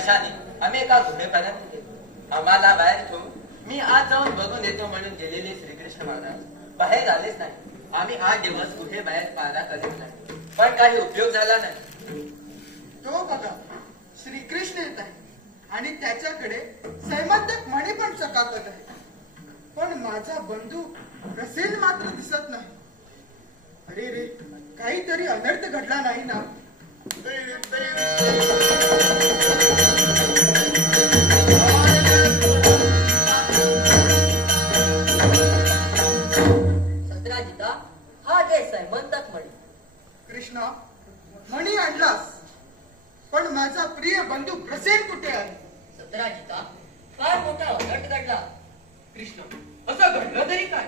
कशाने आम्ही एका गुन्हेगाराने गेलो. आम्हाला बाहेर ठेवून मी आज जाऊन बघून येतो म्हणून गेलेले श्रीकृष्ण महाराज बाहेर आलेच नाही. आम्ही 8 दिवस गुहे बाहेर पारा करीत नाही, पण काही उपयोग झाला नाही. तो बघा श्रीकृष्ण येत आहे आणि त्याच्याकडे सैमंतक मणी पण चकाकत आहे, पण माझा बंधू रसेल मात्र दिसत नाही. अरे रे, काहीतरी अनर्थ घडला नाही ना. सत्राजिता, हा जे सैमंतक मणी. कृष्णा, मणी आणलास, पण माझा प्रिय बंधू रसेल कुठे आहे? सत्राजिता, फार मोठा अनर्थ घडला. कृष्ण, असं घडलं तरी काय?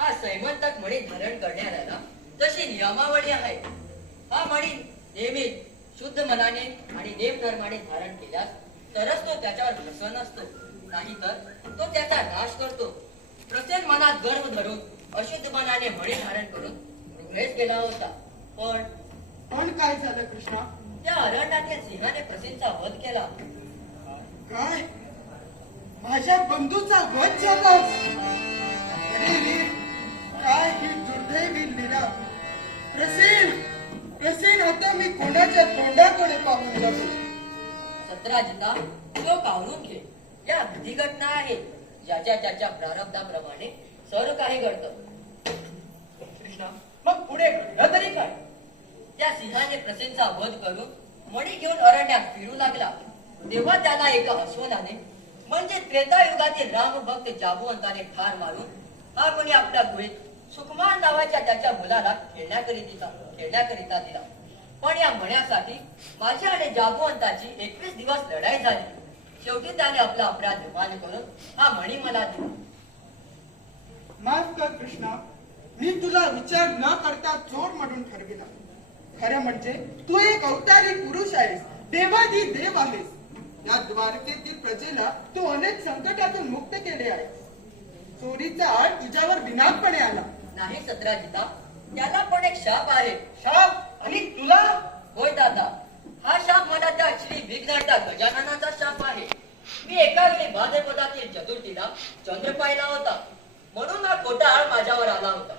हा सैमंतक मणी धारण करण्याला तशी नियमावली आहे. हा मणी नेहमी शुद्ध मनाने आणि नेमधर्माने धारण केल्यास तरच तो त्याच्यावर प्रसन्न असतो, नाही तर तो त्याचा नाश करतो. प्रसन्न मनात गर्व धरून अशुद्ध मनाने मणी धारण करून गृहेस गेला होता. पण काय झालं कृष्णा? त्या अरण्यातील सिंहाने प्रसेनचा वध केला. काय? माझ्या बंधूचा वध झाला? अरे रे, काय ही दुर्दैवी लीला. प्रसेन, प्रसेन, आता मी कोणाच्या तोंडाकडे पाहून लागलो? सत्राजिता, तो काढून घे. या विधी घटना आहेत, ज्याच्या त्याच्या प्रारब्धाप्रमाणे सर्व काही घडतं. कृष्णा, मग पुढे घडलं तरी काय? त्या सिंहाने प्रसेनचा वध करून मणी घेऊन अरण्यात फिरू लागला. तेव्हा त्याला एका अस्वलाने म्हणजे त्रेतायुगातील रामभक्त जाबुवंताने ठार मारून हा मणी आपल्या गुहेत सुकुमार नावाच्या त्याच्या मुलाला खेळण्याकरिता दिला. पण या मण्यासाठी माझ्या आणि जाबुवंताची 21 दिवस लढाई झाली. शेवटी त्याने आपला अपराध मान्य करून हा मणी मला दिला. माफ कर कृष्णा, मी तुला विचार न करता चोर म्हणून ठरविला. खरं म्हणजे तू एक अवतारी पुरुष आहेस, देवादी देव आहेस. या द्वारकेतील प्रजेला तू अनेक संकटातून मुक्त केले आहे. चोरीचा आळ तुझ्यावर विनापणे आला. नाही सत्राजिता, त्याला पण एक शाप आहे. शाप? आणि तुला? होय दादा, हा शाप मला त्या श्री विघ्नहर्ता गजाननाचा शाप आहे. मी एका वेळी भाद्रपदातील चतुर्थीला चंद्र पाहिला होता, म्हणून हा खोटा आळ माझ्यावर आला होता.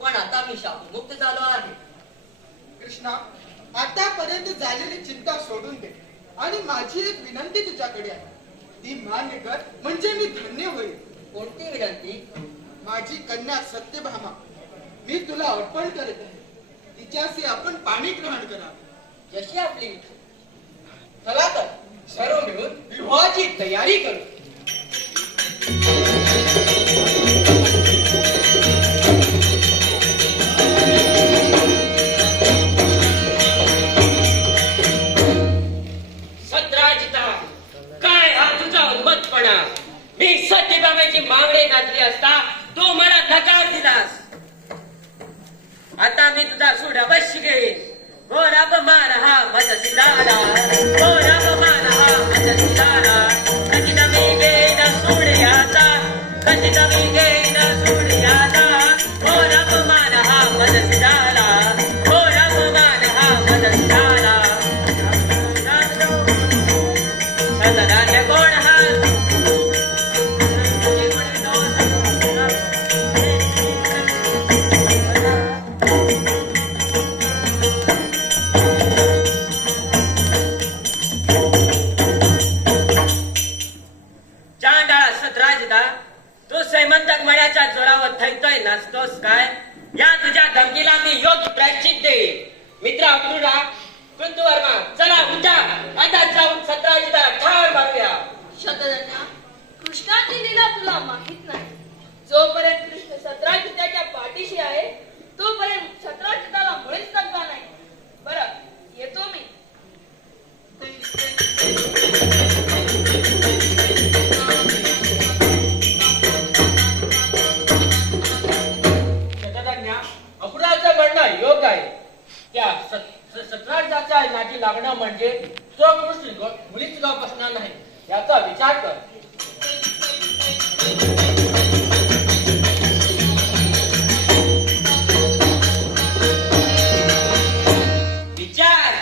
पण आता मी शापमुक्त झालो आहे. कृष्णा, आतापर्यंत झालेली चिंता सोडून दे आणि माझी एक विनंती तुझ्याकडे आहे. ती मान्य कर, म्हणजे मी धन्य होईल. कोणती विनंती? माझी कन्या सत्यभामा मी तुला अर्पण करत आहे. तिच्याशी आपण पाणी ग्रहण करा. जशी आपली इच्छा. चला तर सर्व मिळून विवाहाची तयारी करू. सत्राजिता, काय हा तुझा उन्मत्तपणा? मी सत्यभामेची मागणी घातली असता तो मला नकार दिलास. आता मी तुझा सूड अवश्य घेईन. घोर अपमान हा मजसी झाला, घोर अपमान हा मजसी झाला. कधी नवी घेईन सूड याचा, कधी नवी घेईन सूड याचा. घोर अपमान हा मजसी झाला, घोर अपमान हा मजसी झाला. धनधान्य कोण हा? चांडाळा सत्राजिता, तू सैमंतक मण्याच्या जोरावर थैतोय नाचतोस काय? या तुझ्या धमकीला मी योग्य प्रायश्चित देईन. मित्र अक्रूरा, कुंतुवर्मा, चला उठा, आता जाऊन सत्राजिताला ठार मारूया. शतधन्या, कृष्णाची लीला तुला माहित नाही. जोपर्यंत कृष्ण सत्राजिताच्या पाठीशी आहे तोपर्यंत सत्राजिताला मुळीच तक्का नाही. बरं, येतो मी. शतधन्या, अक्रूराचं म्हणणं योग्य आहे. त्या सत्राजिताच्या नादी लागणं म्हणजे स्वकृष्ण मुलीच गाव बसणार नाही, याचा विचार कर. विचार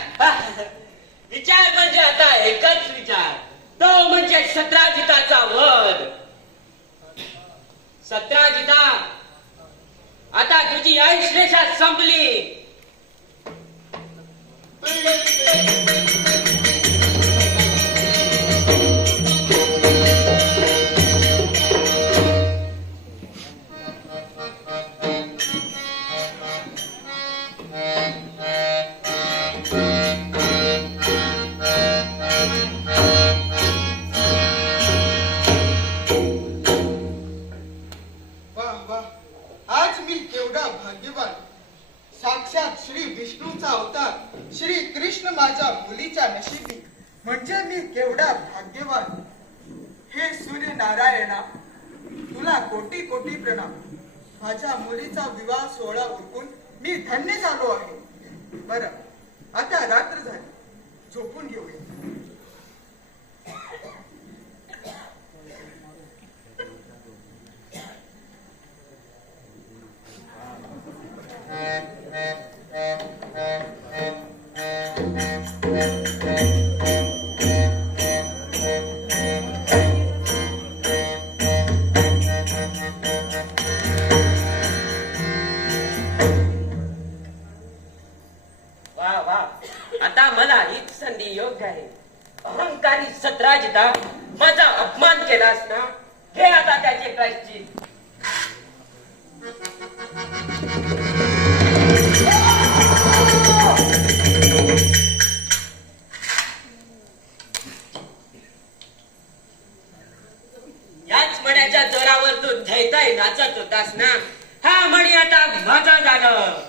विचार म्हणजे आता एकच विचार. सत्राजिता, आता तुझी आयुष्यरेषा संपली. वाह वाह, आज मी केवढा भाग्यवान. साक्षात श्री विष्णूचा अवतार श्री कृष्ण माझ्या मुलीच्या नशिबी. म्हणजे मी केवढा भाग्यवान. हे सूर्य नारायणा, तुला कोटी कोटी प्रणाम. माझ्या मुलीचा विवाह सोहळा उरकून मी धन्य झालो आहे. बरं, आता रात्र झाली, झोपून घेऊया. वा वा, आता मला हीच संधी योग्य आहे. अहंकारी सत्राजिता, माझा अपमान केलास ना, घे आता त्याचे प्रायश्चित. याच मण्याच्या जोरावर तू धैताय नाचत होतास ना, हा मणी आता माझा झालं.